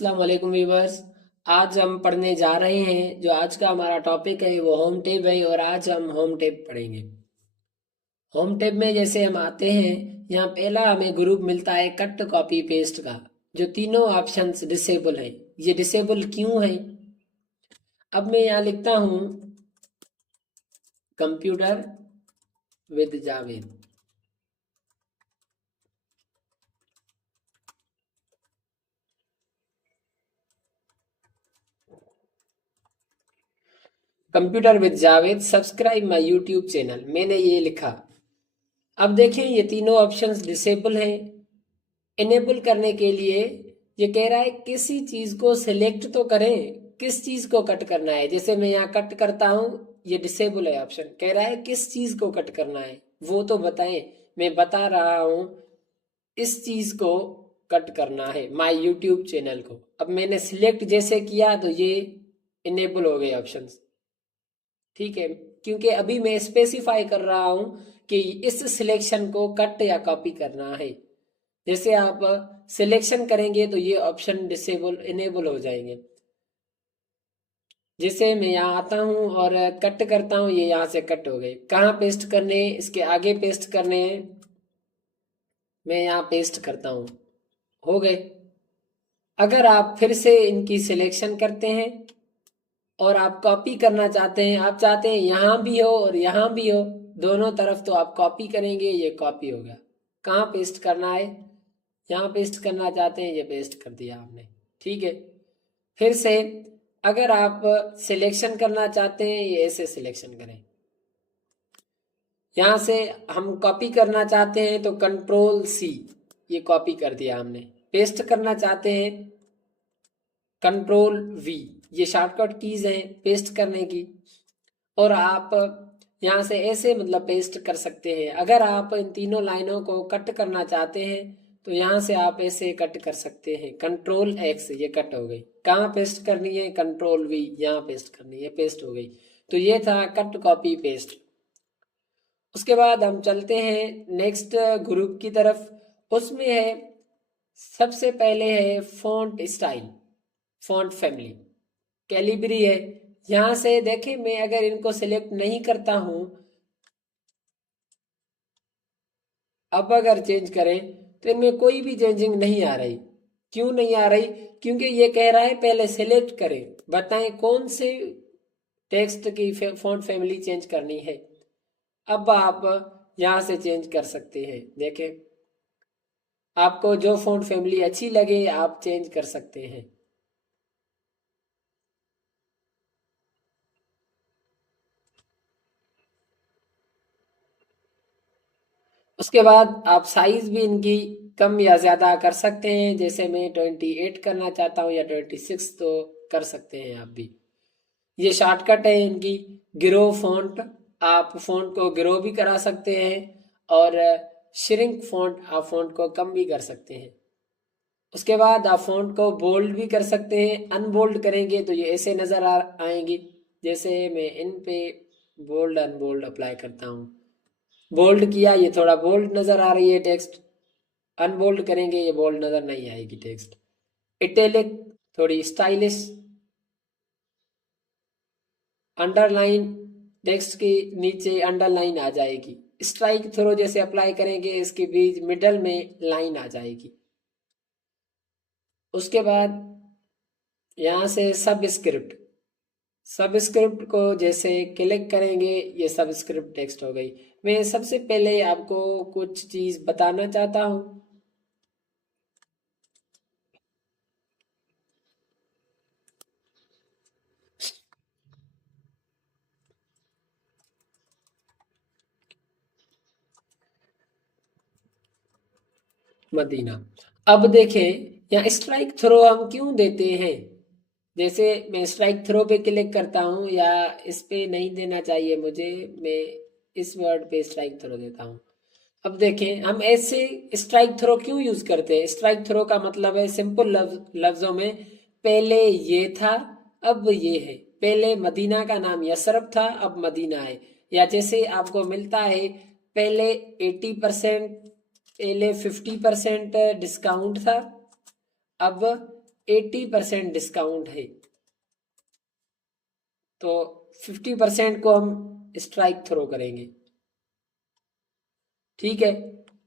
अस्सलाम वालेकुम व्यूवर्स। आज हम पढ़ने जा रहे हैं। जो आज का हमारा टॉपिक है वो होम टेप है और आज हम होम टेप पढ़ेंगे। होम टेप में जैसे हम आते हैं, यहाँ पहला हमें ग्रुप मिलता है कट कॉपी पेस्ट का। जो तीनों ऑप्शंस डिसेबल हैं। ये डिसेबल क्यों है? अब मैं यहाँ लिखता हूँ computer with Javed. Computer with Javed subscribe my YouTube channel, मैंने ये लिखा। अब देखें ये तीनों ऑप्शंस डिसेबल हैं। इनेबल करने के लिए ये कह रहा है किसी चीज को सिलेक्ट तो करें, किस चीज को कट करना है। जैसे मैं यहाँ कट करता हूँ, ये डिसेबल है ऑप्शन। कह रहा है किस चीज को कट करना है वो तो बताएं। मैं बता रहा हूँ इस चीज को कट करना है, माय यूट्यूब चैनल को। अब मैंने सिलेक्ट जैसे किया तो ये इनेबल हो गए ऑप्शंस। ठीक है, क्योंकि अभी मैं स्पेसिफाई कर रहा हूं कि इस सिलेक्शन को कट या कॉपी करना है। जैसे आप सिलेक्शन करेंगे तो ये ऑप्शन डिसेबल इनेबल हो जाएंगे। जैसे मैं यहाँ आता हूँ और कट करता हूँ, ये यहाँ से कट हो गए। कहाँ पेस्ट करने हैं? इसके आगे पेस्ट करने हैं। मैं यहाँ पेस्ट करता हूँ, हो गए। अगर आप फिर से इनकी सिलेक्शन करते हैं और आप कॉपी करना चाहते हैं, आप चाहते हैं यहाँ भी हो और यहाँ भी हो, दोनों तरफ, तो आप कॉपी करेंगे, ये कॉपी होगा। कहाँ पेस्ट करना है? यहाँ पेस्ट करना चाहते हैं, ये पेस्ट कर दिया आपने। ठीक है, फिर से अगर आप सिलेक्शन करना चाहते हैं, ये ऐसे सिलेक्शन करें। यहाँ से हम कॉपी करना चाहते हैं तो कंट्रोल सी, ये कॉपी कर दिया हमने। पेस्ट करना चाहते हैं कंट्रोल वी, ये शॉर्टकट कीज हैं पेस्ट करने की। और आप यहाँ से ऐसे मतलब पेस्ट कर सकते हैं। अगर आप इन तीनों लाइनों को कट करना चाहते हैं तो यहाँ से आप ऐसे कट कर सकते हैं, कंट्रोल एक्स, ये कट हो गई। कहाँ पेस्ट करनी है? कंट्रोल वी, यहाँ पेस्ट करनी है, पेस्ट हो गई। तो ये था कट कॉपी पेस्ट। उसके बाद हम चलते हैं नेक्स्ट ग्रुप की तरफ। उसमें है सबसे पहले है font style, font family, Calibri है। यहां से देखें, मैं अगर इनको सिलेक्ट नहीं करता हूं, अब अगर चेंज करें तो इनमें कोई भी चेंजिंग नहीं आ रही। क्यों नहीं आ रही? क्योंकि ये कह रहा है पहले सिलेक्ट करें, बताएं कौन से टेक्स्ट की फॉन्ट फैमिली चेंज करनी है। अब आप यहां से चेंज कर सकते हैं। देखें, आपको जो फॉन्ट फैमिली अच्छी लगे आप चेंज कर सकते हैं। उसके बाद आप साइज भी इनकी कम या ज्यादा कर सकते हैं। जैसे मैं 28 करना चाहता हूँ या 26, तो कर सकते हैं आप भी। ये शॉर्टकट है इनकी। ग्रो फॉन्ट, आप फॉन्ट को ग्रो भी करा सकते हैं और श्रिंक फॉन्ट, आप फॉन्ट को कम भी कर सकते हैं। उसके बाद आप फॉन्ट को बोल्ड भी कर सकते हैं। अनबोल्ड करेंगे तो ये ऐसे नजर आएंगी। जैसे मैं इन पे बोल्ड अनबोल्ड अप्लाई करता हूँ। बोल्ड किया, ये थोड़ा बोल्ड नजर आ रही है टेक्स्ट। अनबोल्ड करेंगे ये बोल्ड नजर नहीं आएगी टेक्स्ट। इटैलिक, थोड़ी स्टाइलिश। अंडरलाइन, टेक्स्ट के नीचे अंडरलाइन आ जाएगी। स्ट्राइक थ्रो जैसे अप्लाई करेंगे, इसके बीच मिडल में लाइन आ जाएगी। उसके बाद यहाँ से सबस्क्रिप्ट, सबस्क्रिप्ट को जैसे क्लिक करेंगे, ये सबस्क्रिप्ट टेक्स्ट हो गई। मैं सबसे पहले आपको कुछ चीज बताना चाहता हूँ। मदीना, अब देखें यहाँ स्ट्राइक थ्रो हम क्यों देते हैं। जैसे मैं स्ट्राइक थ्रो पे क्लिक करता हूँ, या इस पे नहीं देना चाहिए मुझे, मैं इस वर्ड पे स्ट्राइक थ्रो देता हूँ। अब देखें हम ऐसे स्ट्राइक थ्रो क्यों यूज करते हैं। स्ट्राइक थ्रो का मतलब है सिंपल लफ्जों में, पहले ये था अब ये है। पहले मदीना का नाम यसरब था, अब मदीना है। या जैसे आपको मिलता है पहले 80%, पहले 50% डिस्काउंट था, अब 80% डिस्काउंट है, तो 50% को हम स्ट्राइक थ्रो करेंगे। ठीक है,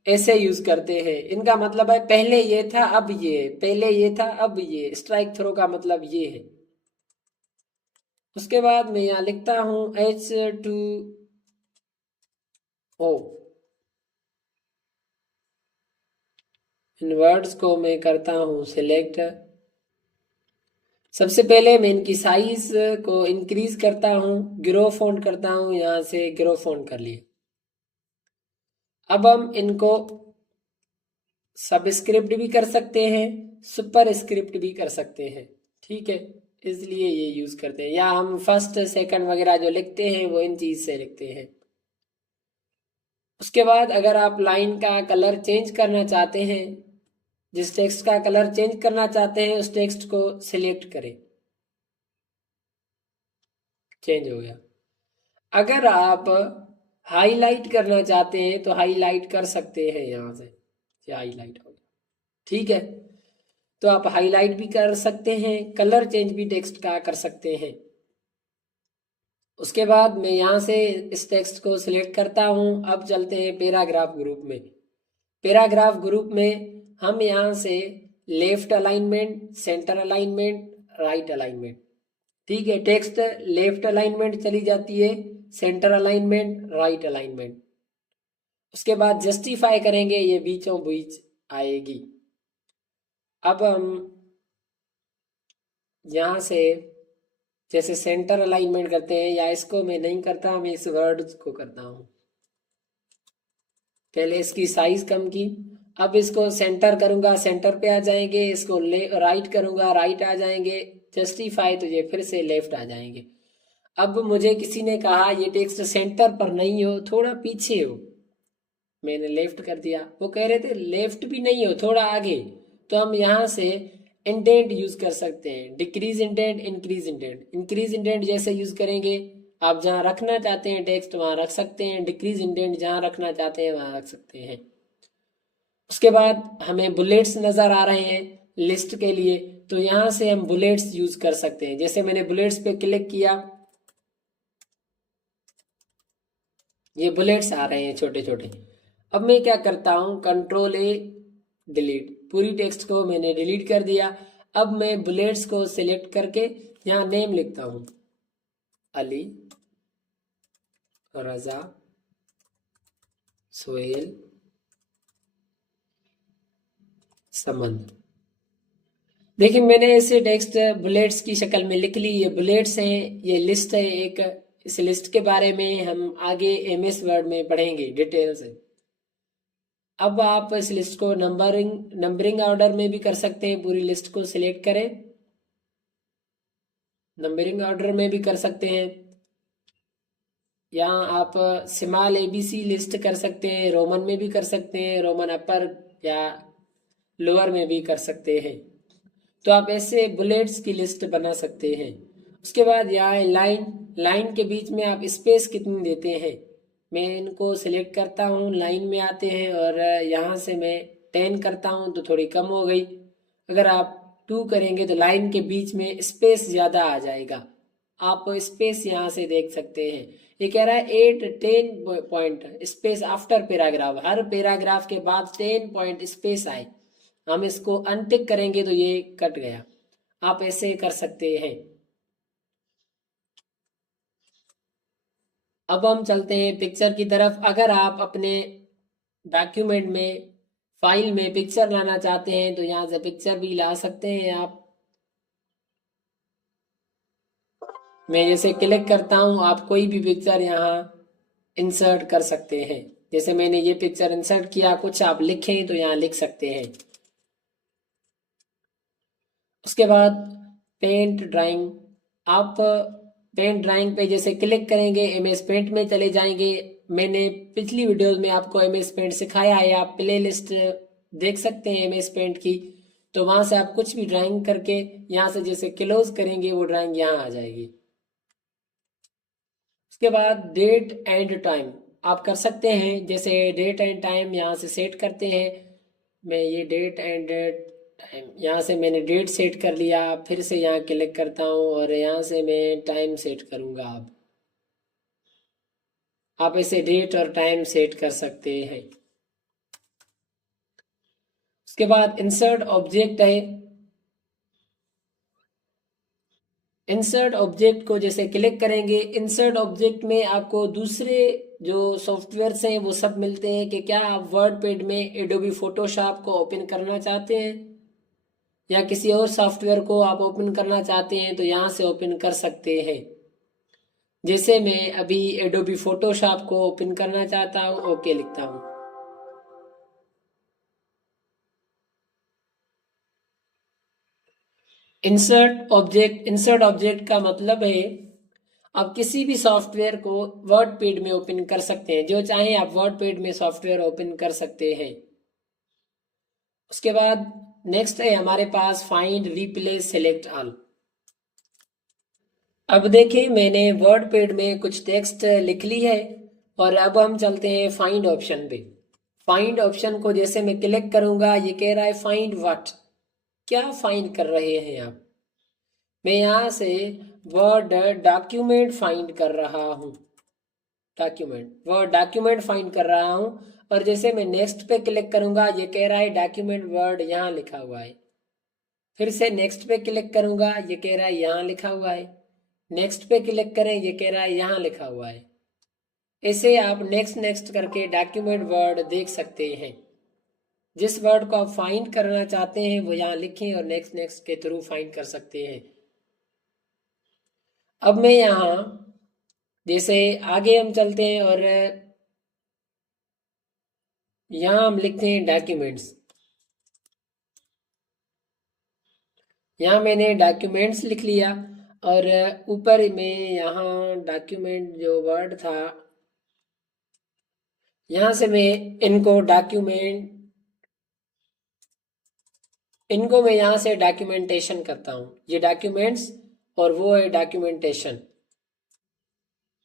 ऐसे यूज करते हैं। इनका मतलब है पहले ये था अब ये, पहले ये था अब ये, स्ट्राइक थ्रो का मतलब ये है। उसके बाद मैं यहाँ लिखता हूं H2O। इन वर्ड्स को मैं करता हूं सिलेक्ट। सबसे पहले मैं इनकी साइज को इंक्रीज करता हूं, ग्रो फॉन्ट करता हूं, यहां से ग्रो फॉन्ट कर लिए। अब हम इनको सबस्क्रिप्ट भी कर सकते हैं, सुपर स्क्रिप्ट भी कर सकते हैं। ठीक है, इसलिए ये यूज करते हैं, या हम फर्स्ट सेकंड वगैरह जो लिखते हैं वो इन चीज से लिखते हैं। उसके बाद अगर आप लाइन का कलर चेंज करना चाहते हैं, जिस टेक्स्ट का कलर चेंज करना चाहते हैं उस टेक्स्ट को सिलेक्ट करें, चेंज हो गया। अगर आप हाईलाइट करना चाहते हैं तो हाईलाइट कर सकते हैं, यहां से ये हाईलाइट हो गया। ठीक है, तो आप हाईलाइट भी कर सकते हैं, कलर चेंज भी टेक्स्ट का कर सकते हैं। उसके बाद मैं यहाँ से इस टेक्स्ट को सिलेक्ट करता हूँ। अब चलते हैं पैराग्राफ ग्रुप में। पैराग्राफ ग्रुप में हम यहाँ से left alignment, centre alignment, right alignment. ठीक है, टेक्स्ट लेफ्ट अलाइनमेंट चली जाती है, सेंटर अलाइनमेंट, राइट अलाइनमेंट। उसके बाद जस्टिफाई करेंगे, ये बीचों बीच आएगी। अब हम यहाँ से जैसे सेंटर अलाइनमेंट करते हैं, या इसको मैं नहीं करता, मैं इस वर्ड को करता हूँ। पहले इसकी साइज कम की, अब इसको सेंटर करूंगा, सेंटर पे आ जाएंगे, इसको राइट करूंगा, राइट आ जाएंगे, जस्टिफाई तो ये फिर से लेफ्ट आ जाएंगे। अब मुझे किसी ने कहा ये टेक्स्ट सेंटर पर नहीं हो, थोड़ा पीछे हो, मैंने लेफ्ट कर दिया। वो कह रहे थे लेफ्ट भी नहीं हो, थोड़ा आगे, तो हम यहाँ से इंडेंट यूज कर सकते हैं, decrease indent, increase indent. Increase indent जैसे यूज करेंगे, आप जहाँ रखना चाहते हैं टेक्स्ट वहां रख सकते हैं, डिक्रीज इंडेंट जहाँ रखना चाहते हैं वहां रख सकते हैं। उसके बाद हमें बुलेट्स नजर आ रहे हैं लिस्ट के लिए, तो यहां से हम बुलेट्स यूज कर सकते हैं। जैसे मैंने बुलेट्स पे क्लिक किया, ये बुलेट्स आ रहे हैं छोटे छोटे। अब मैं क्या करता हूं, कंट्रोल ए डिलीट, पूरी टेक्स्ट को मैंने डिलीट कर दिया। अब मैं बुलेट्स को सिलेक्ट करके यहाँ नेम लिखता हूं, अली, रजा, सोहेल, समन। देखिए मैंने ऐसे टेक्स्ट बुलेट्स की शक्ल में लिख ली। ये बुलेट्स हैं, ये लिस्ट है एक। इस लिस्ट के बारे में हम आगे एमएस वर्ड में पढ़ेंगे डिटेल से। अब आप इस लिस्ट को नंबरिंग ऑर्डर में भी कर सकते हैं, पूरी लिस्ट को सिलेक्ट करें, नंबरिंग ऑर्डर में भी कर सकते हैं। यहाँ आप स्मॉल एबीसी लिस्ट कर सकते हैं, रोमन में भी कर सकते हैं, रोमन अपर या लोअर में भी कर सकते हैं। तो आप ऐसे बुलेट्स की लिस्ट बना सकते हैं। उसके बाद यहाँ लाइन, लाइन के बीच में आप स्पेस कितनी देते हैं, मैं इनको सिलेक्ट करता हूँ, लाइन में आते हैं, और यहाँ से मैं 10 करता हूँ तो थोड़ी कम हो गई। अगर आप 2 करेंगे तो लाइन के बीच में स्पेस ज़्यादा आ जाएगा। आप स्पेस यहाँ से देख सकते हैं। ये कह रहा है 8-10 पॉइंट स्पेस आफ्टर पैराग्राफ, हर पैराग्राफ के बाद 10 पॉइंट स्पेस आए। हम इसको अनटिक करेंगे तो ये कट गया। आप ऐसे कर सकते हैं। अब हम चलते हैं पिक्चर की तरफ। अगर आप अपने डॉक्यूमेंट में, फाइल में पिक्चर लाना चाहते हैं तो यहाँ से पिक्चर भी ला सकते हैं आप। मैं जैसे क्लिक करता हूँ, आप कोई भी पिक्चर यहाँ इंसर्ट कर सकते हैं। जैसे मैंने ये पिक्चर इंसर्ट किया, कुछ आप लिखें तो यहाँ लिख सकते हैं। उसके बाद पेंट ड्राइंग, आप पेंट ड्राइंग पे जैसे क्लिक करेंगे एमएस पेंट में चले जाएंगे। मैंने पिछली वीडियोस में आपको एमएस पेंट सिखाया है, आप प्ले लिस्ट देख सकते हैं एमएस पेंट की। तो वहां से आप कुछ भी ड्राइंग करके यहाँ से जैसे क्लोज करेंगे वो ड्राइंग यहाँ आ जाएगी। उसके बाद डेट एंड टाइम आप कर सकते हैं, जैसे डेट एंड टाइम यहाँ से सेट करते हैं। मैं ये डेट एंड टाइम, यहाँ से मैंने डेट सेट कर लिया, फिर से यहाँ क्लिक करता हूँ और यहाँ से मैं टाइम सेट करूँगा। अब आप इसे डेट और टाइम सेट कर सकते हैं। उसके बाद इंसर्ट ऑब्जेक्ट है। इंसर्ट ऑब्जेक्ट को जैसे क्लिक करेंगे, इंसर्ट ऑब्जेक्ट में आपको दूसरे जो सॉफ्टवेयर्स हैं वो सब मिलते हैं कि क्या आप वर्ड पैड में एडोबी फोटोशॉप को ओपन करना चाहते हैं या किसी और सॉफ्टवेयर को आप ओपन करना चाहते हैं तो यहाँ से ओपन कर सकते हैं। जैसे मैं अभी एडोबी फोटोशॉप को ओपन करना चाहता हूँ, ओके लिखता हूँ। इंसर्ट ऑब्जेक्ट का मतलब है आप किसी भी सॉफ्टवेयर को वर्ड पैड में ओपन कर सकते हैं, जो चाहे आप वर्ड पैड में सॉफ्टवेयर ओपन कर सकते हैं। उसके बाद नेक्स्ट है हमारे पास फाइंड रिप्लेस सेलेक्ट ऑल। अब देखिए मैंने वर्ड पैड में कुछ टेक्स्ट लिख ली है और अब हम चलते हैं फाइंड ऑप्शन पे। फाइंड ऑप्शन को जैसे मैं क्लिक करूंगा, ये कह रहा है फाइंड व्हाट, क्या फाइंड कर रहे हैं आप। मैं यहाँ से वर्ड डॉक्यूमेंट फाइंड कर रहा हूँ, वर्ड डॉक्यूमेंट फाइंड कर रहा हूँ। और जैसे मैं नेक्स्ट पे क्लिक करूंगा, ये कह रहा है डॉक्यूमेंट वर्ड यहाँ लिखा हुआ है। फिर से नेक्स्ट पे क्लिक करूंगा, ये कह रहा है यहाँ लिखा हुआ है। नेक्स्ट पे क्लिक करें, ये कह रहा है यहाँ लिखा हुआ है। ऐसे आप नेक्स्ट नेक्स्ट करके डॉक्यूमेंट वर्ड देख सकते हैं। जिस वर्ड को आप फाइंड करना चाहते हैं वो यहाँ लिखें और नेक्स्ट नेक्स्ट के थ्रू फाइंड कर सकते हैं। अब मैं यहाँ जैसे आगे हम चलते हैं और यहाँ हम लिखते हैं डॉक्यूमेंट्स। यहाँ मैंने डॉक्यूमेंट्स लिख लिया और ऊपर में यहाँ डॉक्यूमेंट जो वर्ड था, यहाँ से मैं इनको मैं यहाँ से डॉक्यूमेंटेशन करता हूँ। ये डॉक्यूमेंट्स और वो है डॉक्यूमेंटेशन।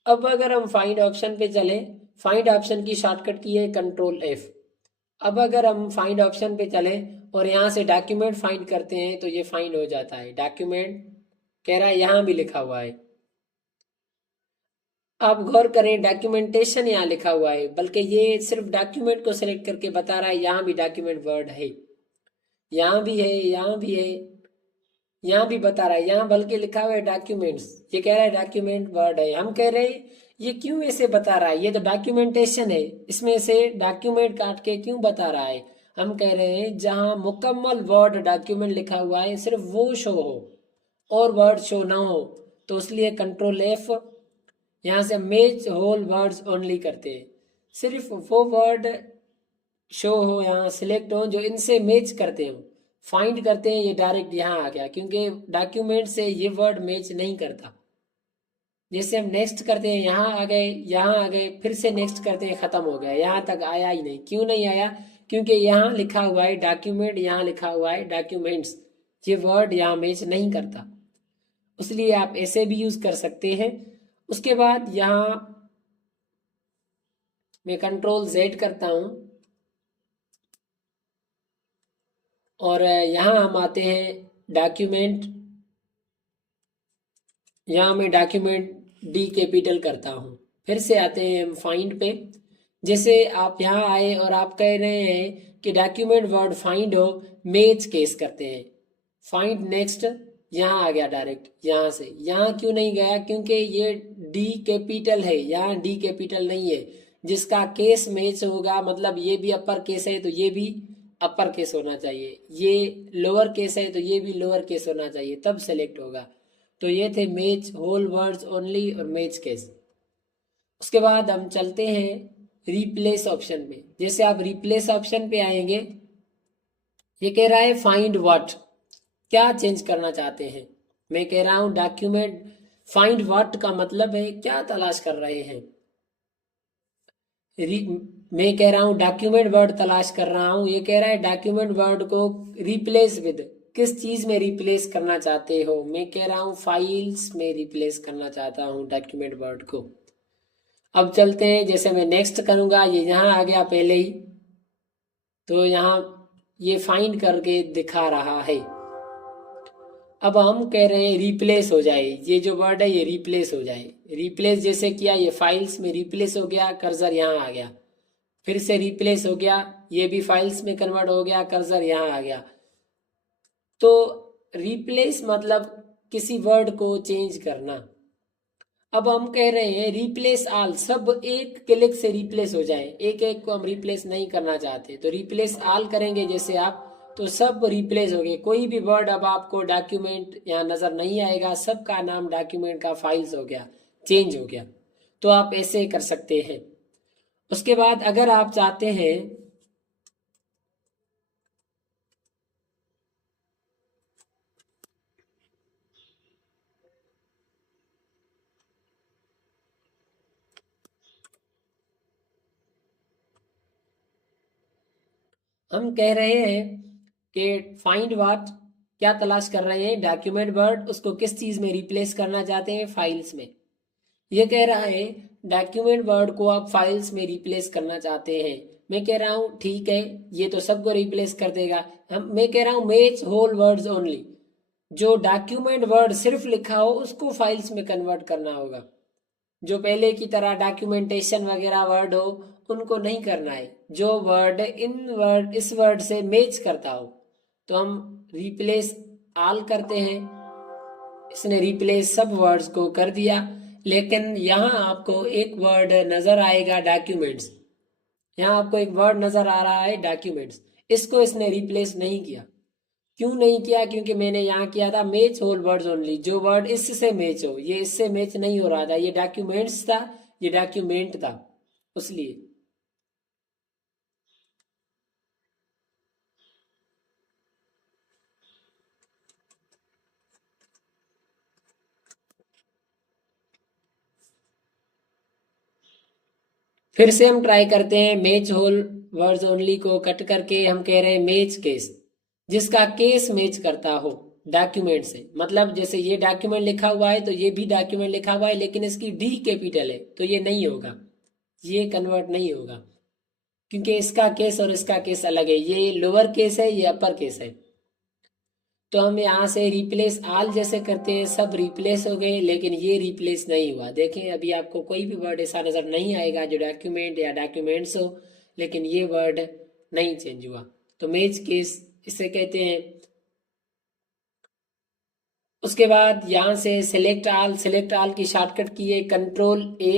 अब अगर हम फाइंड ऑप्शन पे चलें, फाइंड ऑप्शन की शॉर्टकट की है कंट्रोल एफ। अब अगर हम फाइंड ऑप्शन पे चलें और यहाँ से डॉक्यूमेंट फाइंड करते हैं तो ये फाइंड हो जाता है। डॉक्यूमेंट कह रहा है यहाँ भी लिखा हुआ है। आप गौर करें डॉक्यूमेंटेशन यहाँ लिखा हुआ है, बल्कि ये सिर्फ डॉक्यूमेंट को सिलेक्ट करके बता रहा है यहाँ भी डॉक्यूमेंट वर्ड है, यहाँ भी है, यहाँ भी है, यहाँ भी बता रहा है, यहाँ बल्कि लिखा हुआ है डॉक्यूमेंट्स। ये कह रहा है डॉक्यूमेंट वर्ड है। हम कह रहे हैं ये क्यों ऐसे बता रहा है, ये तो डॉक्यूमेंटेशन है, इसमें से डॉक्यूमेंट काट के क्यों बता रहा है। हम कह रहे हैं जहाँ मुकम्मल वर्ड डॉक्यूमेंट लिखा हुआ है सिर्फ वो शो हो और वर्ड शो ना हो, तो इसलिए कंट्रोल एफ। यहाँ से मैच होल वर्ड्स ओनली करते हैं, सिर्फ वो वर्ड शो हो, यहाँ सिलेक्ट हो जो इनसे मैच करते हो। फाइंड करते हैं, ये डायरेक्ट यहाँ आ गया क्योंकि डॉक्यूमेंट से ये वर्ड मैच नहीं करता। जैसे हम नेक्स्ट करते हैं, यहाँ आ गए, यहाँ आ गए, फिर से नेक्स्ट करते हैं, खत्म हो गया, यहाँ तक आया ही नहीं। क्यों नहीं आया? क्योंकि यहाँ लिखा हुआ है डॉक्यूमेंट, यहाँ लिखा हुआ है डॉक्यूमेंट्स, ये वर्ड यहाँ मैच नहीं करता। इसलिए आप ऐसे भी यूज कर सकते हैं। उसके बाद यहाँ मैं कंट्रोल जेड करता हूँ और यहाँ हम आते हैं डॉक्यूमेंट, यहाँ मैं डॉक्यूमेंट डी कैपिटल करता हूँ। फिर से आते हैं हम फाइंड पे। जैसे आप यहाँ आए और आप कह रहे हैं कि डॉक्यूमेंट वर्ड फाइंड हो, मैच केस करते हैं, फाइंड नेक्स्ट, यहाँ आ गया डायरेक्ट। यहाँ से यहाँ क्यों नहीं गया? क्योंकि ये डी कैपिटल है, यहाँ डी कैपिटल नहीं है। जिसका केस मैच होगा, मतलब ये भी अपर केस है तो ये भी अपर केस होना चाहिए, ये लोअर केस है तो ये भी लोअर केस होना चाहिए, तब सेलेक्ट होगा। तो ये थे मैच होल वर्ड्स ओनली और मैच केस। उसके बाद हम चलते हैं रिप्लेस ऑप्शन में। जैसे आप रिप्लेस ऑप्शन पे आएंगे, ये कह रहा है फाइंड व्हाट, क्या चेंज करना चाहते हैं। मैं कह रहा हूं डॉक्यूमेंट, फाइंड व्हाट का मतलब है क्या तलाश कर रहे हैं। मैं कह रहा हूं डॉक्यूमेंट वर्ड तलाश कर रहा हूं, ये कह रहा है डॉक्यूमेंट वर्ड को रिप्लेस विद, किस चीज में रिप्लेस करना चाहते हो। मैं कह रहा हूं फाइल्स में रिप्लेस करना चाहता हूं डॉक्यूमेंट वर्ड को। अब चलते हैं, जैसे मैं नेक्स्ट करूंगा, ये यहाँ आ गया पहले ही, तो यहाँ ये फाइंड करके दिखा रहा है। अब हम कह रहे हैं रिप्लेस हो जाए, ये जो वर्ड है ये रिप्लेस हो जाए। रिप्लेस जैसे किया, ये फाइल्स में रिप्लेस हो गया, कर्सर यहाँ आ गया। फिर से रिप्लेस हो गया, ये भी फाइल्स में कन्वर्ट हो गया, कर्सर यहाँ आ गया। तो रिप्लेस मतलब किसी वर्ड को चेंज करना। अब हम कह रहे हैं रिप्लेस आल, सब एक क्लिक से रिप्लेस हो जाए, एक एक को हम रिप्लेस नहीं करना चाहते। तो रिप्लेस आल करेंगे जैसे आप, तो सब रिप्लेस हो गए। कोई भी वर्ड अब आपको डॉक्यूमेंट यहाँ नजर नहीं आएगा, सबका नाम डॉक्यूमेंट का फाइल्स हो गया, चेंज हो गया। तो आप ऐसे कर सकते हैं। उसके बाद अगर आप चाहते हैं हम कह रहे हैं कि फाइंड व्हाट, क्या तलाश कर रहे हैं, डॉक्यूमेंट वर्ड, उसको किस चीज में रिप्लेस करना चाहते हैं, फाइल्स में। ये कह रहा है डॉक्यूमेंट वर्ड को आप फाइल्स में रिप्लेस करना चाहते हैं। मैं कह रहा हूँ ठीक है, ये तो सबको रिप्लेस कर देगा। मैं कह रहा हूँ मैच होल वर्ड्स ओनली, जो डॉक्यूमेंट वर्ड सिर्फ लिखा हो उसको फाइल्स में कन्वर्ट करना होगा। जो पहले की तरह डॉक्यूमेंटेशन वगैरह वर्ड हो उनको नहीं करना है। जो वर्ड इस वर्ड से मैच करता हो तो हम रिप्लेस आल करते हैं। इसने रिप्लेस सब वर्ड्स को कर दिया, लेकिन यहाँ आपको एक वर्ड नजर आएगा डॉक्यूमेंट्स। यहाँ आपको एक वर्ड नजर आ रहा है डॉक्यूमेंट्स, इसको इसने रिप्लेस नहीं किया। क्यों नहीं किया? क्योंकि मैंने यहाँ किया था मैच होल वर्ड्स ओनली, जो वर्ड इससे मैच हो। ये इससे मैच नहीं हो रहा था, ये डॉक्यूमेंट्स था, ये डॉक्यूमेंट था, इसलिए। फिर से हम ट्राई करते हैं मैच होल वर्ड्स ओनली को कट करके। हम कह रहे हैं मैच केस, जिसका केस मैच करता हो डॉक्यूमेंट से। मतलब जैसे ये डॉक्यूमेंट लिखा हुआ है तो ये भी डॉक्यूमेंट लिखा हुआ है, लेकिन इसकी डी कैपिटल है तो ये नहीं होगा, ये कन्वर्ट नहीं होगा, क्योंकि इसका केस और इसका केस अलग है। ये लोअर केस है, ये अपर केस है। तो हम यहाँ से रिप्लेस आल जैसे करते हैं, सब रिप्लेस हो गए, लेकिन ये रिप्लेस नहीं हुआ। देखें अभी आपको कोई भी वर्ड ऐसा नजर नहीं आएगा जो डॉक्यूमेंट या डॉक्यूमेंट्स हो, लेकिन ये वर्ड नहीं चेंज हुआ। तो मैच केस इसे कहते हैं। उसके बाद यहाँ से सिलेक्ट आल की शॉर्टकट की है कंट्रोल ए,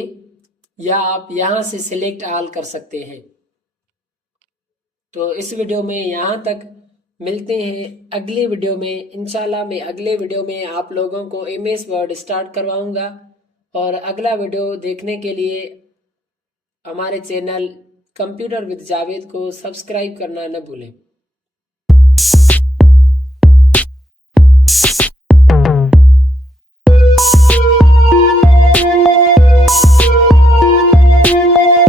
या आप यहाँ से सिलेक्ट आल कर सकते हैं। तो इस वीडियो में यहाँ तक, मिलते हैं अगले वीडियो में। इंशाल्लाह मैं अगले वीडियो में आप लोगों को एमएस वर्ड स्टार्ट करवाऊंगा। और अगला वीडियो देखने के लिए हमारे चैनल कंप्यूटर विद जावेद को सब्सक्राइब करना न भूलें।